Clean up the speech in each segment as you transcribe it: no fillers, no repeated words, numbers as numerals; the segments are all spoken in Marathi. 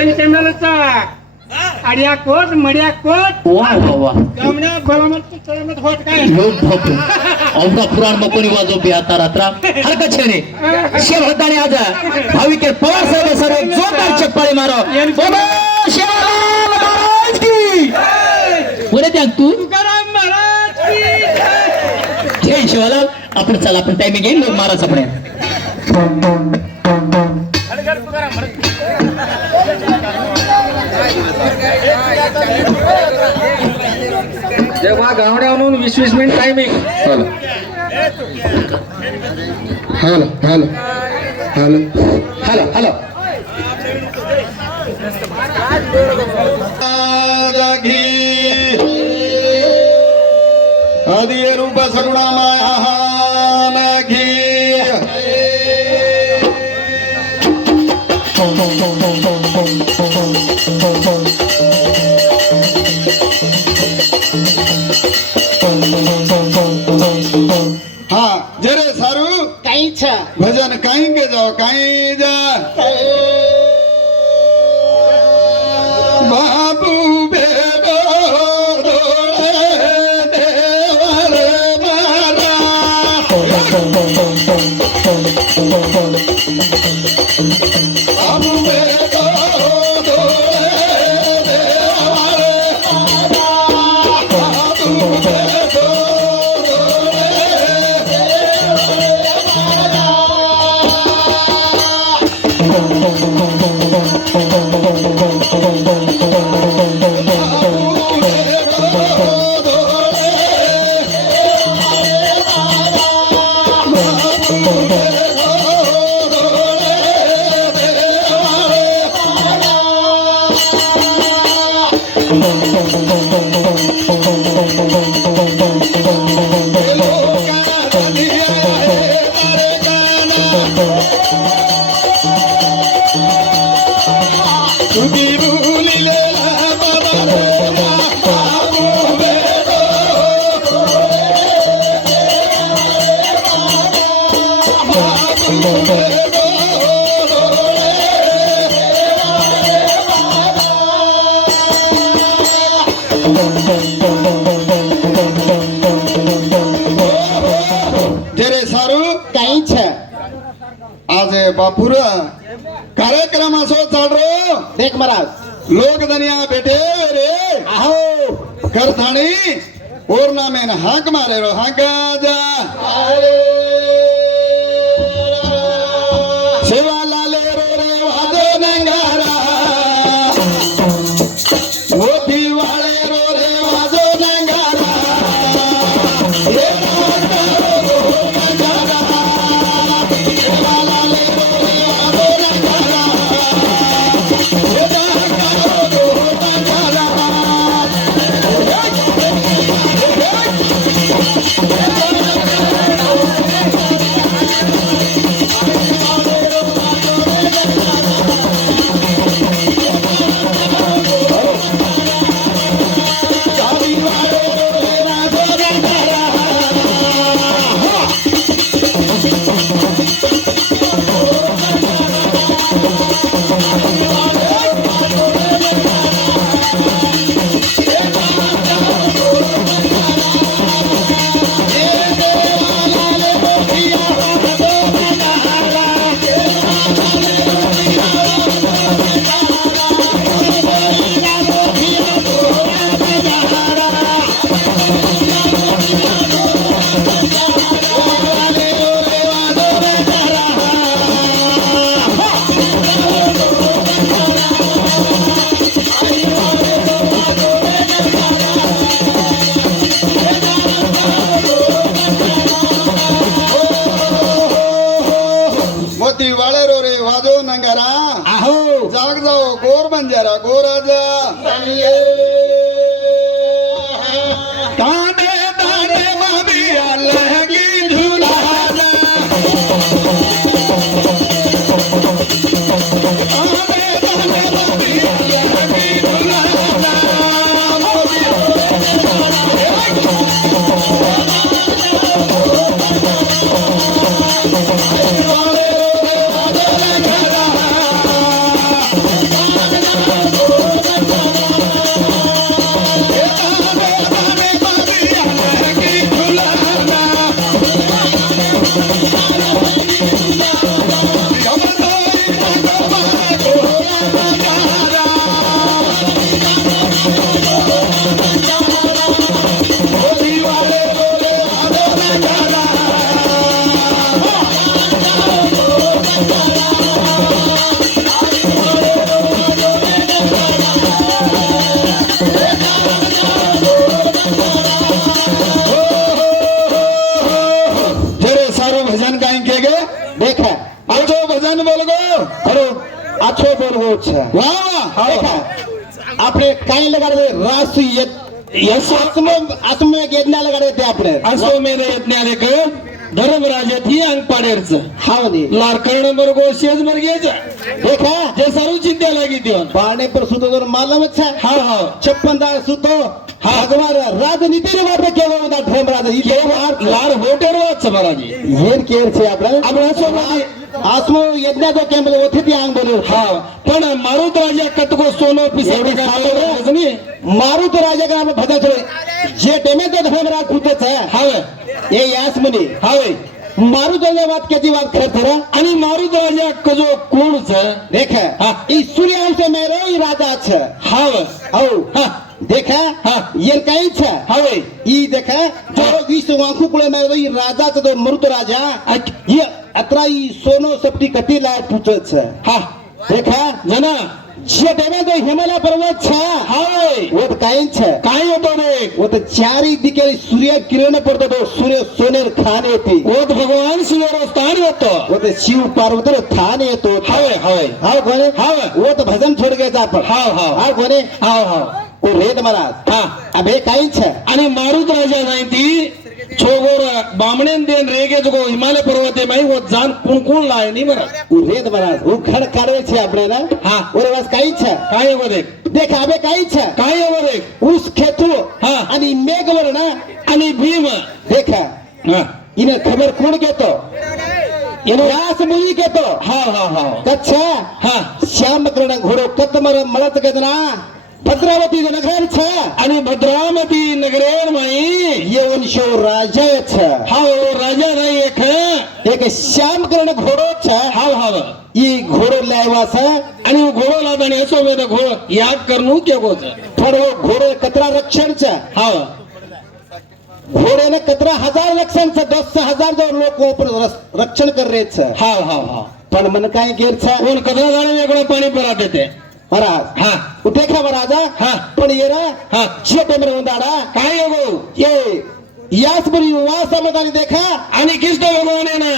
ಏನ್ ಕೆಮ್ಮಲತ್ತ अडिया कोट मडिया कोट वाह वाह वाह गामण्या बळमत चळमत होत काय यो बाप औंधा पुराण मकोनी वाजो बिहाता रात्रा हर कछने शिव हदाने आज भाविके पवार साहेब सर्व जोरदार चप्पाळे मारो बोलो शिवालाल महाराज की बोले त्या तू तुकाराम महाराज की जय शिवालाल आपण चला आपण टाइमिंग घेऊन लोक महाराज आपण जेव्हा गावड्या म्हणून 20 minute timing hello hello hello hello hello आदि रूप सगुणा महान घी हाँ जरे सारू काही छ भजन कहीं के जाओ कहीं जा बाबू बेटो दौड़े देवर मारा बाबू बेटो दौड़े देवर मारा बाबू बेटो जरे सारू काही छ आज बापूर कार्यक्रम असो चाल रो देख महाराज लोक दनिया बेटे रे आहो करथाणी ओरना में हाक मारे रो हाक जा सेवा लाले रो रे वादो नंगारा मोती वाले रो रे वादो नंगारा ये मोती वाले रो रे वाजो नंगारा आहो जाग जाओ गोर बंजारा गोराजा ताने ताने माबिया लहगी झूला वाह देखा આપણે કાઈ લગાડે રાસુ આસમ यज्ञ લગાડે તે આપણે अश्वमेध यज्ञालेक धर्मराजाથી अंग पाडेरचं હાવની लारकर्ण बरोबर शेज मर्ग्याचा देखा जे सारू चिंता लागी देऊन પાણે પર સુતો તો માલમ છે हा हा 56 સુતો ભગવાન રાજનીતિની વાત કેવો ઉદા ધર્મરાજ ઈ लार होटेर वाच महाराजी ಏನ್ ಕೇರ್ છે આપણે આપણે अश्वमेध આસમ यज्ञ તો કેમ બોલે ઓથી આંગ બોલે हा पण मारुत राजा कटको सोनो पिसाडी का मारुत राजा का नाम भजा छे जे टेमे तो धर्मराज पूछे છે हावे એ यासमनी हावे मारुत राजा बात केती बात करते रे आणि मारुत राजा कजो कोण छ देखे हाँ। ई सूर्यांश मेरो ई राजा છે हाव औ हा देखा हाँ। ये कहीं છે हावे ई देखा जो वीस वांखू कुळे मेरो ई राजा तो मरुत राजा ये अत्रा ई सोनो सपटी कती लाय पूछे છે हा देखा जना जे टेमे तो हिमालय पर्वत છે हावे वो तो कहीं છે काय होतो रे वो तो चारी दिके सूर्य किरण पडतो तो सूर्य सोनेर खान येते ओत भगवान शिवरो स्थान होतो वो तो शिव पार्वती थान येतो हावे हावे हाव कोणे हाव वो तो भजन छोड़ गए था पर हाव हाव हाव कोणे हाव हाव वो रेत महाराज हा अबे काही છે आणि मारुत राजा नाही ती छोगोर बामणेन देन रेगे जो हिमालय पर्वते माई वो जान कोण कोण लाय नाही मरा वो रेत महाराज वो खड काढे છે આપણે ना हा और बस काही છે काय हो देख देख अबे काही છે काय हो देख ऊस खेतू हा आणि मेघवर ना आणि भीम देखा हा इने खबर कोण घेतो इने यास मुली घेतो हा हा हा कच्छा हा श्यामकर्ण घोडो कतमर मळत गेदना भद्रावती नगर છે आणि भद्रावती नगरेर माई ये वंशो राजा છે हा वो राजा नाही एक श्यामकर्ण घोडो છે हाव हाव ई घोडो लायवा છે आणि घोडो लादानी असो वेद घोडो याद करणू के गोच पण वो घोडो कतरा रक्षण છે हाव घोड़े ने कतरा हजार रक्षण છે 10,000 जो लोग ऊपर रक्षण कर रहे છે हाव हाव हाव पण मन काय गेर છે कोण कदरा जाणे वेगळं पाणी पराते ते महाराज हा उठे खा महाराजा हा पण ये रा हा जे टेमर उंदाडा काय हो ये यास बरी वास मदानी देखा आणि कृष्ण भगवान ना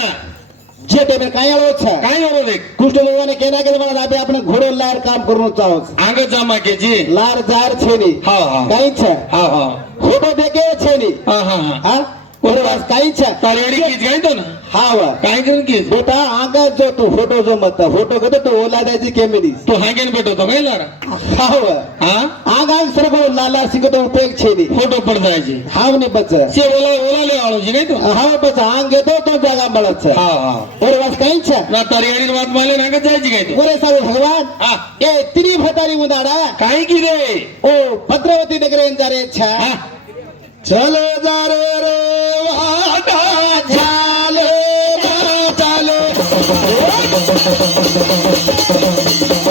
जे टेमर काय आलो છે काय हो देख कृष्ण भगवान केना के महाराज आपे આપણે ઘોડો લાર કામ કરનો ચાહો છે आंग जामा के जी લાર જાર છે ની हा हा કાઈ છે हा हा ઘોડો દેકે છે ની हा हा हा હા और बस काई છે तारेडी कीच काय तो ना हाव काय करून कीच बेटा आगा जो तू फोटो जो मत फोटो गतो तो ओला द्यायची केमिनी तू हागेन भेटो तो काय लारा हाव हा आगा सरगो लाला सिंग तो उपयोग छे नी फोटो पड जायची हाव ने बच से ओला ओला ले आलो जी काय तो हाव बच आंग घेतो तो जागा મળત છે हा हा और बस काई છે ना तारेडी वात माले नाग जायची काय तो ओरे सारे भगवान हा ए तिरी भतारी उदाडा काय की रे ओ भद्रावती नगरे जारे છે हा चलो जा रे वाटा चाले चाले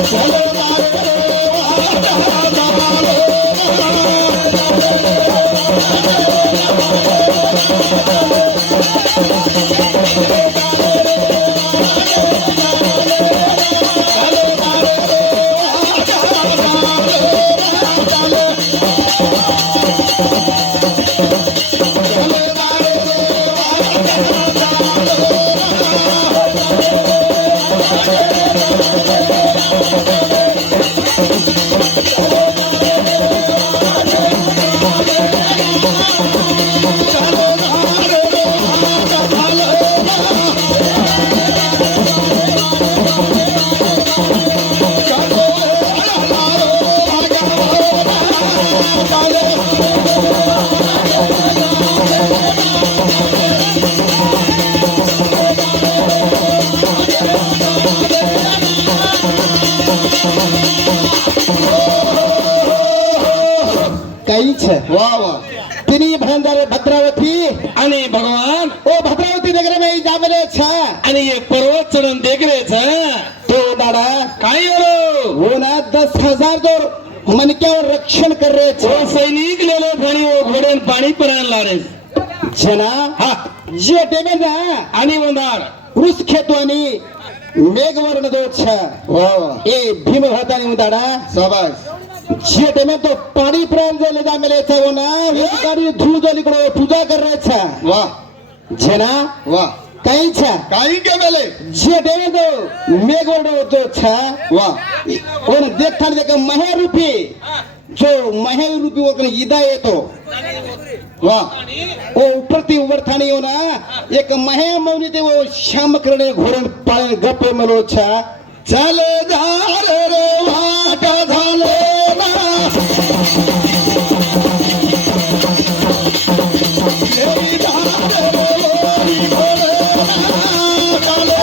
चलो जा रे वाटा काही છે वाह वाह तिनी भांडारे भद्रावती आणि भगवान ओ भद्रावती नगर में जामले છે आणि ये पर्वत चढून देख रे छ तो दादा काय हो वो ना 10,000 जो मनक्यावर रक्षण कर रहे वो છે सैनिक लेलो पाणी वो घोड्यान पाणी परायला लारे जना हा जे टेमे ना आणि वंदार वृष खेतवानी मेघवर्ण दो છે वाह वाह ए भीम भातानी उदाडा शाबाश जे टेमे तो पाणी प्राण जे ले जामले છે वो ना वो गाडी धूळ जली कडे पूजा कर रहे છે वाह जना वाह कहीं छा काही के मेले जे देवे दो मेघोड़ो तो छा वाह और देख थाने देख महे रूपी जो महे रूपी वो कने इदा ये तो वाह ओ ऊपर ती ऊपर थाने हो ना एक महे मौनी ते वो श्याम करने घोड़न पाले गप्पे मलो छा चले जा रे वाट झाले ना येरी धारे रे घोड़े काले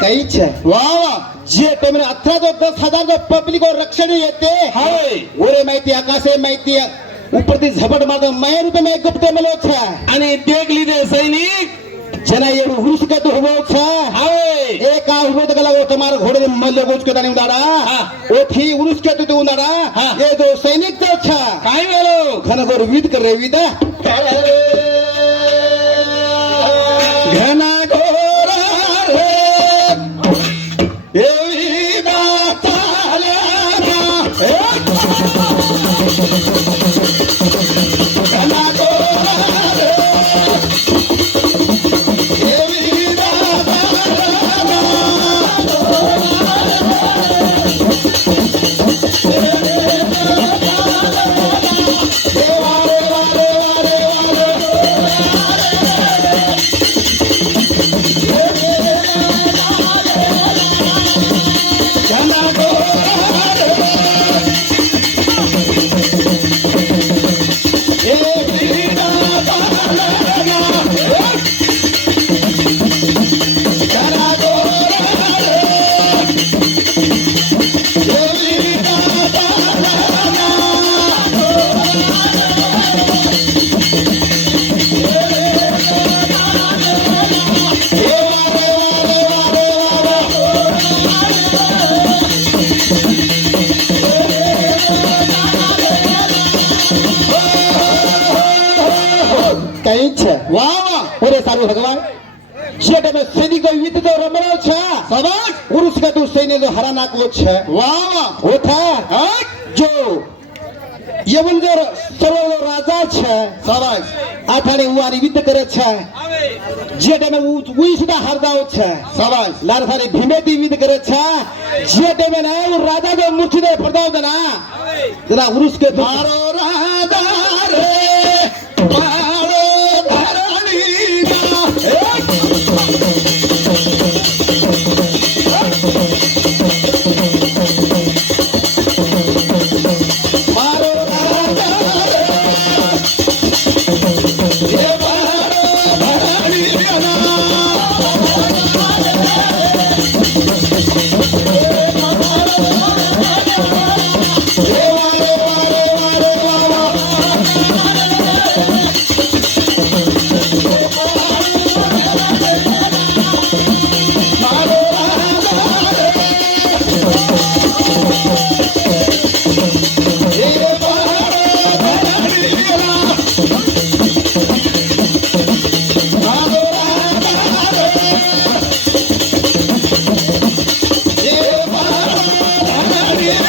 कहीं छा वाह वाह जे टेमने 18 तो 10,000 तो पब्लिक और रक्षण येते हाय ओरे माहिती आकाशे माहिती ऊपर ती झपट मारतो महे रूपे में गुप्ते मलो छा आणि देख लीधे सैनिक जना ये हुरुस का तो हो छा हाय एक आ हुरो तो लगो तुम्हारे घोड़े में मल्ले गोच के दानी उडाड़ा ओ थी उरुस के तो उडाड़ा ये दो सैनिक तो छा काय मेलो घन गोर विद कर रे विदा घना घोरा रे एवी बाताले घना घोरा रे एवी कहीं छा वाह वाह ओरे सारू भगवान जे टेमे सैनिक को युद्ध तो रमरो छा शाबाश उरुस का तो सैनिक जो हराना को छा वाह वाह वो था जो यवन जो सर्व राजा छा शाबाश आठाने उवारी युद्ध करे छा जे टेमे उई सुदा हरदाओ छा शाबाश लार थारे भीमे दी युद्ध करे छा जे टेमे ना वो राजा जो मूर्ति दे फरदाओ जना जरा उरुस के तो मारो राजा रे मारो धरणी ना मारो राजा रे ये मारो धरणी ना ये मारो मारो मारो मारो राजा रे ये मारो धरणी ना मारो राजा रे ये मारो धरणी ना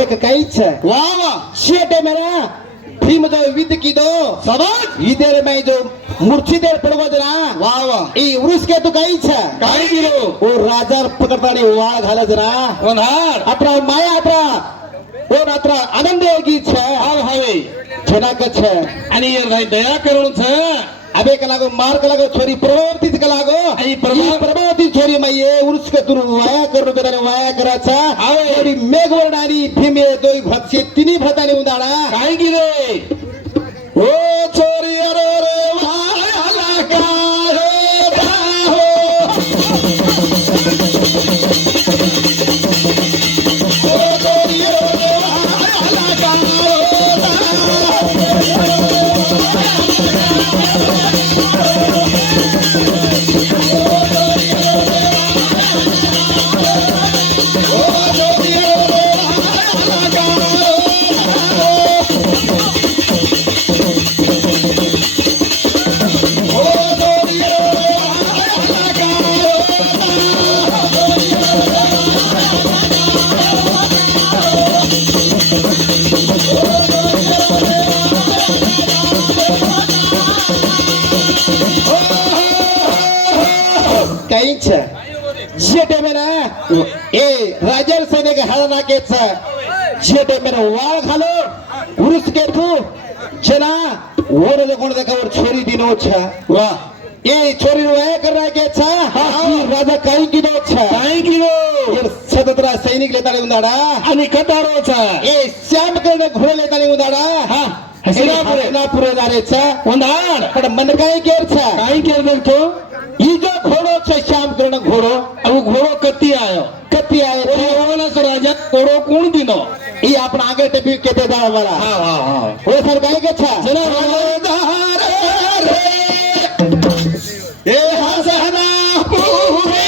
एक कहीं छा वाह वाह शेटे मेरा भीम जो विद कीधो सबाज इधर मैं जो मूर्छी देर पड़वा जना वाह वाह ई उरुस के तो काही छ काय कीधो ओ राजा पकडतानी वाळ घाला जना कोणार अत्रा माया अत्रा ओ अत्रा आनंद योगी छ हाव हावे जनक छ आणि ये दया करून छ अबे कलागो मार कलागो छोरी प्रवर्तित कलागो आई प्रभावती छोरी मैये उरुस के तुरु वाया करू बेदाने वाया कराचा हावे. छोरी मेघवर्णारी भीमे दोई भक्षे तिनी भतानी उदाडा काय कीधे ओ छोरी अरे रे वाया का हे राहो ओ छोरी अरे रे वाया का काहीच जे टेमेना ए राजर सैनिक हाडा नाकेच जे टेमेना वाळ घालो उरुस के तू जना ओर कोण देखावर छोरी दिनो छ वाह ए छोरी वाया कर रहा के छ ई राजा काही किदो छ काय कीधो ये सततरा सैनिक लेताले उंदाडा आणि कटारो छ ए श्याम कर्ण घोडे लेताले उंदाडा हा हसिनापुरे हसिनापुरे दारे छ कोणार पण मन काय केर छ काय केलं तो ई जो घोडो छ श्याम कर्ण घोडो अब घोडो कत्ती आयो कत्ती आए थे ओनस राजा घोडो कोण दिनो ई आपण आगे टेपी केते दाळ वाला हा हा हा हो सर काय के छ जना ए हसना पूरे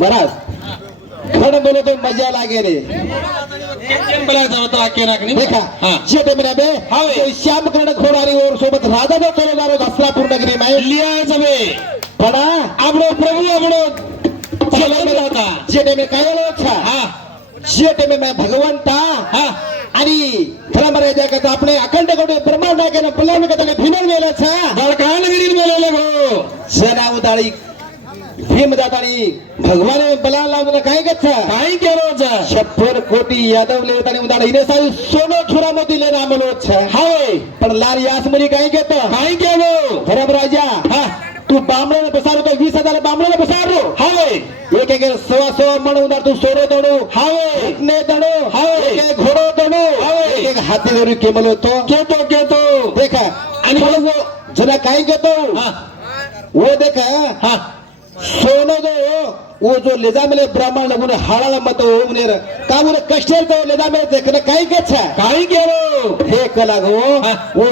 महाराज खड़ बोले तो मजा लागे रे केम बला जावतो आके राखनी देखा हां जे टेमेना बे हावे. तो श्याम कर्ण घोडारी और सोबत राजा जो चलो दारो घसलापूर नगरी में लिया जबे पडा आपणो प्रभु आपणो चलो जाता जे टेमे काय लो छ हा जे टेमे मैं भगवंता हा आणि खरं म्हणायचं का आपले अखंड कोटी ब्रह्मांड आहे ना पल्लाव का त्याने भिनल मेला छ दळकान गिरीन बोलले गो सेना उदाळी भीम दातानी भगवान बला लावून काय गच्छ काय केलो जा 56 कोटी यादव ले तानी उदाळ इने सारी सोनो छुरा मोती ले नामलो छ हावे पण लाल यासमनी काय घेतो काय केलो धरम राजा हा तू बामणे बसारो तो 20,000 बामणे बसारो हावे एक एक सवा मन उदार तू सोरो तोडो हावे ने तोडो हावे. एक घोडो तोडो हावे. एक हाती धरू केमलो तो केतो देखा आणि आणि वो जना काय घेतो हा वो देखा हा सोनो जो वो जो लेजा मेले ब्राह्मण लगुन हाळा मत ओमनेर का उन कष्टेर तो लेजा मेले देखने काय गच्छ काय केलो हे कलागो हा. वो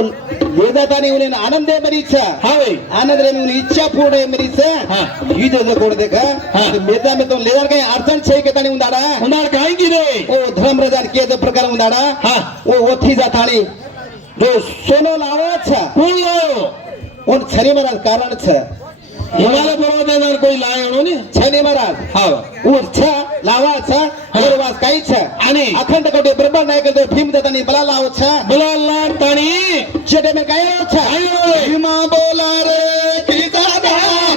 लेजा तानी उन आनंदे मरीच हावे आनंद रे उन इच्छा पूर्ण मरीच हा. ही जो कोड देखा हा. मेजा में तो लेजा काय अडचण छे के तानी उंदाडा उन्हाळ काय गिरे ओ धर्मराजा के जो प्रकार उंदाडा हा ओ ओथी जाताणी जो सोनो लावच कोण लायो उन छरी महाराज कारण छ उन्हाला बरोबर देणार कोई लायणो ने छनी महाराज हा उर छ लावा छ वास काही छ आणि अखंड कोटी ब्रह्मा नायक जो भीम जातानी बला लाव छ बोलाला ताणी शेटे में काय छ काय रे भीमा बोला रे की दादा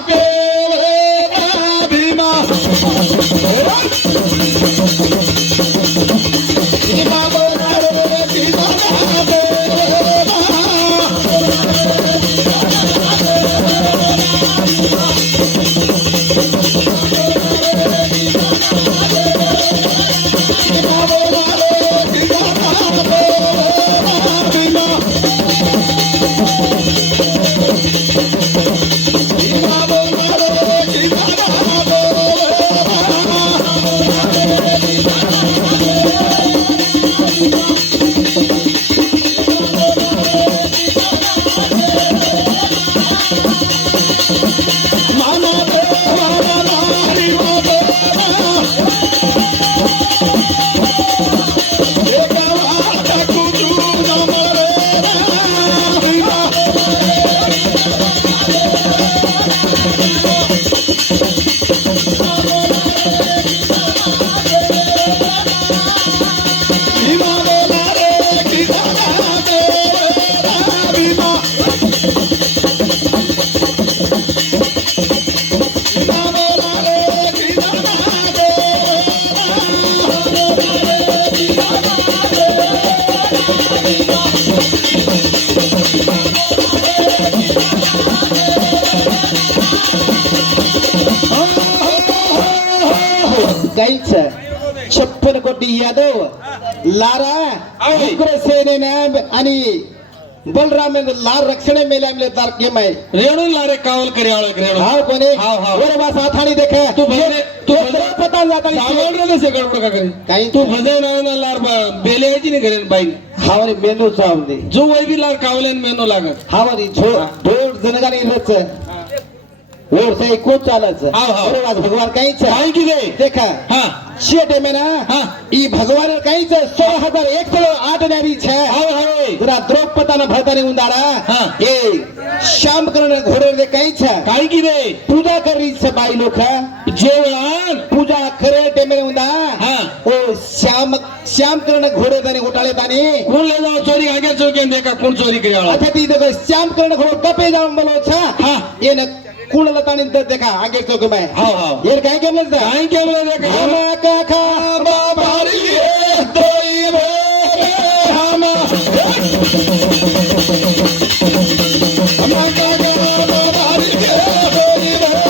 के भीमा 56 कोटी यादव लारा उग्रसेनेने आणि बलराम लार रक्षणे मेले आमले तारकेम आहे रेणू लारे कावल करे आळ रेणू हाव कोणे हाव, हाव. वर बस हातानी देखे तू भजन तू पता जाता सावळ रे से गडबड का करे काही तू भजन ना लार बेले यायची नाही घरेन बाई हावरी मेनू चावली जो वै बी लार कावलेन मेनू लागत हावरी ढोल जनगानी रच और से को चालच हाव, हाव. वर बस भगवान काहीच काय की रे देखा हां शेटे में ना हां ई भगवान काहीच 16,108 न्यारी छे हाव हाव तुरा द्रौपदाना भरताने उंदाड़ा हां. ए श्याम करण घोड़े दे काहीच काय की रे पूजा करी छे बाई लोक जेवण पूजा करे टेमे उंदा हां ओ श्याम करण घोड़े दाने घोटाळे दाने कोण ले जाओ चोरी आगे चोरी देखा कोण चोरी करे आळ अच्छा ती देखो श्याम करण घोड़ो कपे जाऊन बोलो छा हां ये न कुण लतानी देखा आगे चौक में हाव हाव ये काय केलं जा काय केलं देखा हम का खा बाबारी तोई रे हम हम का बाबारी तोई रे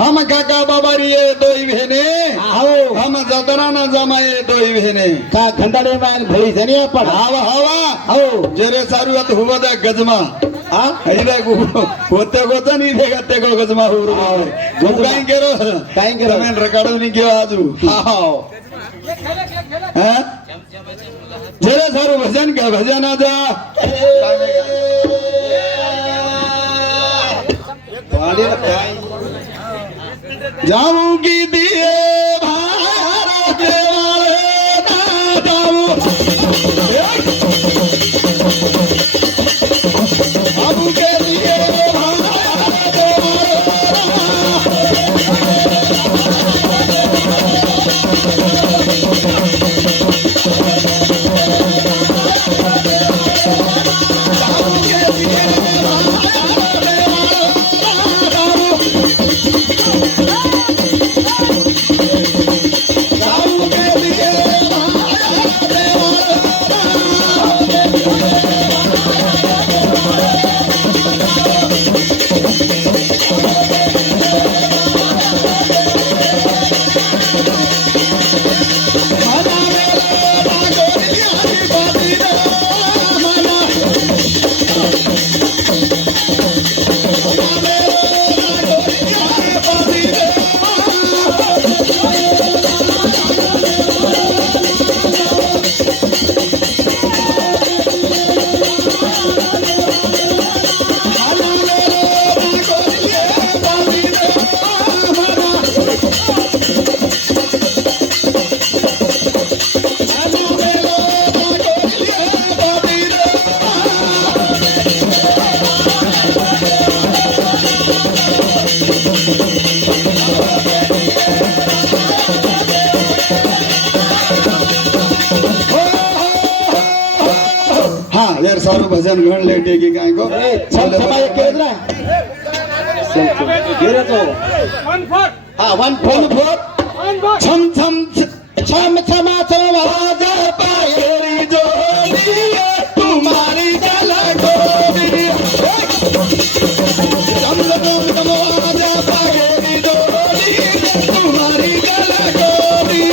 हम काका बाबारी ये दोई भेने आओ हम जतरा ना जमाये दोई भेने का खंडाडे मान भई जनी आपण हवा हवा आओ जरे सारू आता हुबद गजमा आ इदे होते गोतन इदे गते गो गजमा हुरु गजमा. काय केरो काय केरो? तमेन रकाडू नि गयो आजू आओ हां जरे सारू भजन का भजन आजा पाणी काय जाऊ की दिए भारत वाले ना जाऊ बाबू के लिए भारत वाले भजन घण लेटे की काय को छम छमा एक केलं ना हा वन फोर छम छम छम छमाचा आवाज पायरी जोडी तुम्हारी जला गोरी छम छम छम आवाज पायरी जोडी तुम्हारी गला गोरी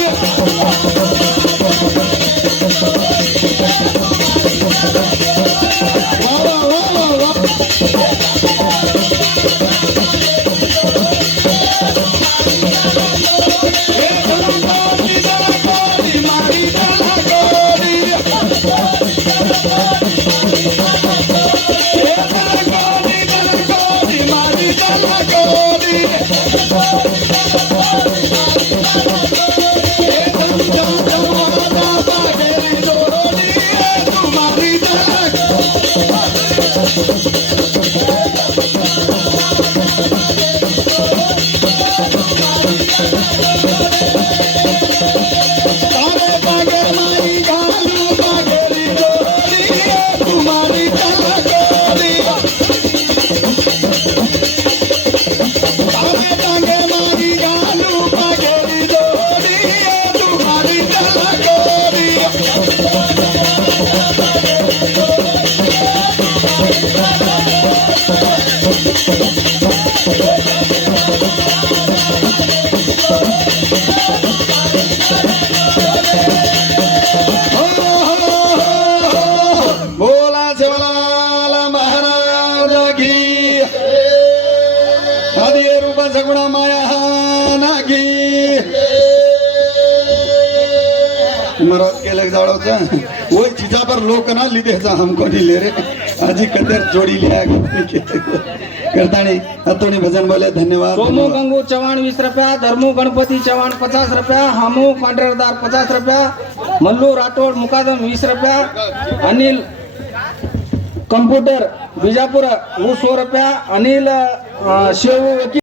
बोला शिवलाल महाराज की आदि रूप सगुण माया नागी महाराज के लग जाड़ो वही चीजा पर लोक ना लीधे सा हमको नहीं ले रहे आजी कदर जोड़ी लिया करतानी अतोनी भजन बोले धन्यवाद सोमू गंगू चव्हाण 20 रुपया, धर्मू गणपती चव्हाण 50 रुपया, हमू कॉन्ट्रॅक्टदार 50 रुपया, मल्लू राठोड मुकादम 20 रुपया, अनिल कंप्यूटर बिजापूर वो 100 रुपया, अनिल शेव वकील